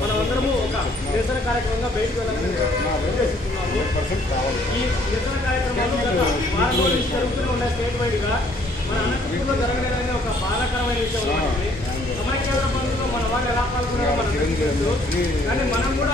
మనమందరము ఒక నిరసన కార్యక్రమంగా బయటకు వెళ్ళాలని ఉద్దేశిస్తున్నాము. ఈ నిరసన కార్యక్రమాలు గత వారం రోజుల నుంచి జరుగుతూనే ఉన్నాయి. స్టేట్ వైడ్ గా మన అనంతపురంలో జరగలేదని ఒక బాధాకరమైన విషయం ఉంటుంది. సమైక్యాంధ్ర బంధులో మన వాళ్ళు ఎలా పాల్గొన్నారో మనకు తెలుసు. కానీ మనం కూడా